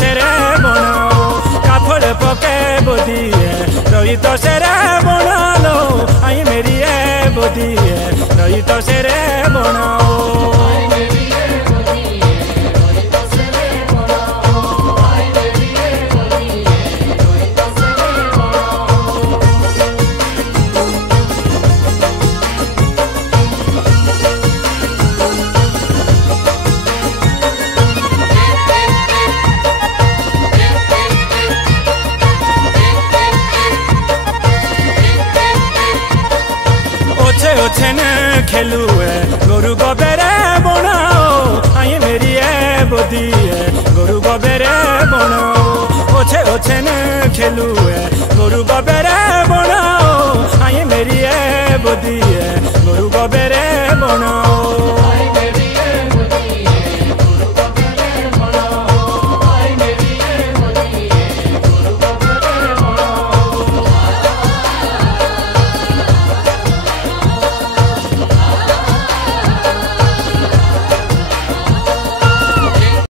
सेरे बनाओ काफड़ पके बोदी है रोई तो सेरे बना लो आई मेरी है बोदी है रोई तो सेरे बनाओ ओछे न खेलू है गोरु गोबेरे बनाओ आई मेरी है बोदी है गोरु गोबेरे बनाओ ओछे ओछे न खेलू है गोरु गोबेरे बनाओ आई मेरी है बोदी है गोरु गोबेरे बनाओ।